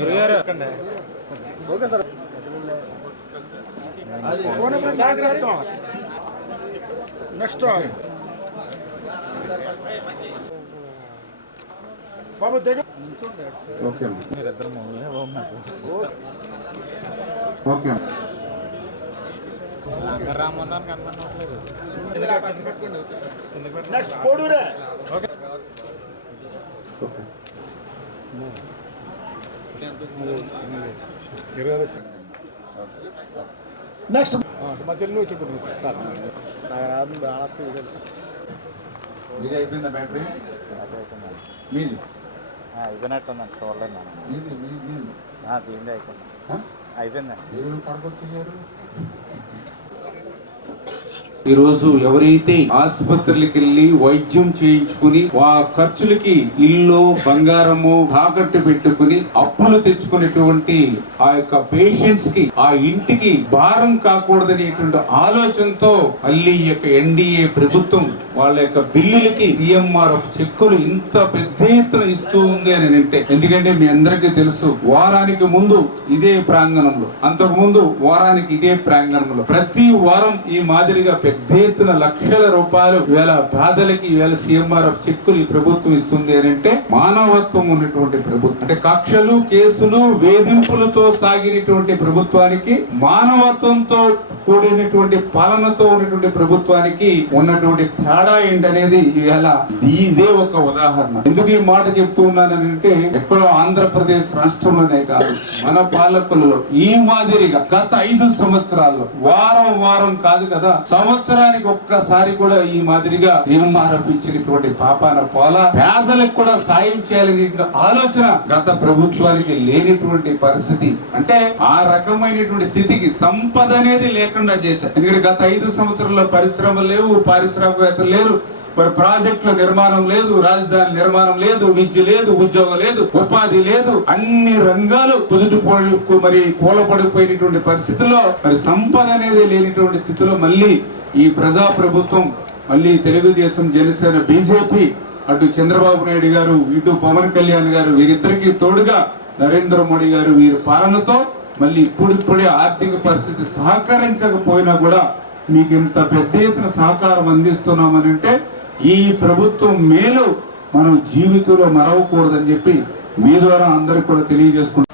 గురుగారు నెక్స్ట్ బాబు దగ్గర okay okay రామన్నారు కనపడట్లేదు. నెక్స్ట్ కోడూరే ఓకే నెక్స్ట్ మా చెల్లి వచ్చి మీది అయిపోయిందా బ్యాటరీ మీది అయిపోయినట్టుందండి చూడలేదు మీది మీది దీనిలో అయిపోయిందండి మీరు పడుకొచ్చేసారు. ఈరోజు ఎవరైతే ఆసుపత్రులకు వెళ్లి వైద్యం చేయించుకుని ఆ ఖర్చులకి ఇల్లు బంగారము తాకట్టు పెట్టుకుని అప్పులు తెచ్చుకునేటువంటి ఆ యొక్క పేషెంట్స్ కి ఆ ఇంటికి భారం కాకూడదనేటువంటి ఆలోచనతో మళ్ళీ ఈ యొక్క ఎన్డీఏ ప్రభుత్వం వాళ్ళ యొక్క బిల్లులకి సిఎంఆర్ఎఫ్ చెక్కులు ఇంత పెద్ద ఎత్తున ఇస్తూ ఉంది అని అంటే, ఎందుకంటే మీ అందరికీ తెలుసు వారానికి ముందు ఇదే ప్రాంగణంలో, అంతకు ముందు వారానికి ఇదే ప్రాంగణంలో ప్రతి వారం ఈ మాదిరిగా పెద్ద ఎత్తున లక్షల రూపాయలు ఇవాళ బాధలకి ఇవాళ సిఎంఆర్ఎఫ్ చెక్కులు ఈ ప్రభుత్వం ఇస్తుంది అని అంటే మానవత్వం ఉన్నటువంటి ప్రభుత్వం. అంటే కక్షలు కేసులు వేధింపులతో సాగినటువంటి ప్రభుత్వానికి మానవత్వంతో కూడినటువంటి పాలనతో ఉన్నటువంటి ప్రభుత్వానికి ఉన్నటువంటి తేడా ఏంటనేది ఇవాళ ఇదే ఒక ఉదాహరణ. ఎందుకు ఈ మాట చెప్తూ ఉన్నానంటే, ఎక్కడో ఆంధ్రప్రదేశ్ రాష్ట్రంలోనే కాదు మన పాలకులలో ఈ మాదిరిగా గత 5 సంవత్సరాల్లో వారం వారం కాదు కదా, సంవత్సరానికి ఒక్కసారి కూడా ఈ మాదిరిగా ఎంఆర్ఎఫ్ ఇచ్చినటువంటి పాపాన పోల పేదలకు కూడా సాయం చేయాలని ఆలోచన గత ప్రభుత్వానికి లేనిటువంటి పరిస్థితి. అంటే ఆ రకమైనటువంటి స్థితికి సంపద అనేది లేకుండా చేశారు. ఎందుకంటే గత 5 సంవత్సరాల్లో పరిశ్రమలు లేవు, పారిశ్రామికవేత్తలు లేరు, మరి ప్రాజెక్టుల నిర్మాణం లేదు, రాజధాని నిర్మాణం లేదు, విద్య లేదు, ఉద్యోగం లేదు, ఉపాధి లేదు, అన్ని రంగాలు మరి కూలపడిపోయినటువంటి పరిస్థితుల్లో మరి సంపద అనేది లేనిటువంటి స్థితిలో మళ్ళీ ఈ ప్రజా ప్రభుత్వం, మళ్ళీ తెలుగుదేశం జనసేన బీజేపీ, అటు చంద్రబాబు నాయుడు గారు ఇటు పవన్ కళ్యాణ్ గారు వీరిద్దరికి తోడుగా నరేంద్ర మోడీ గారు వీరి పాలనతో మళ్ళీ ఇప్పుడిప్పుడే ఆర్థిక పరిస్థితి సహకరించకపోయినా కూడా మీకు ఇంత పెద్ద ఎత్తున సహకారం అందిస్తున్నామని అంటే ఈ ప్రభుత్వం మేలు మనం జీవితంలో మరవకూడదని చెప్పి మీ ద్వారా అందరికి కూడా తెలియజేసుకుంటాం.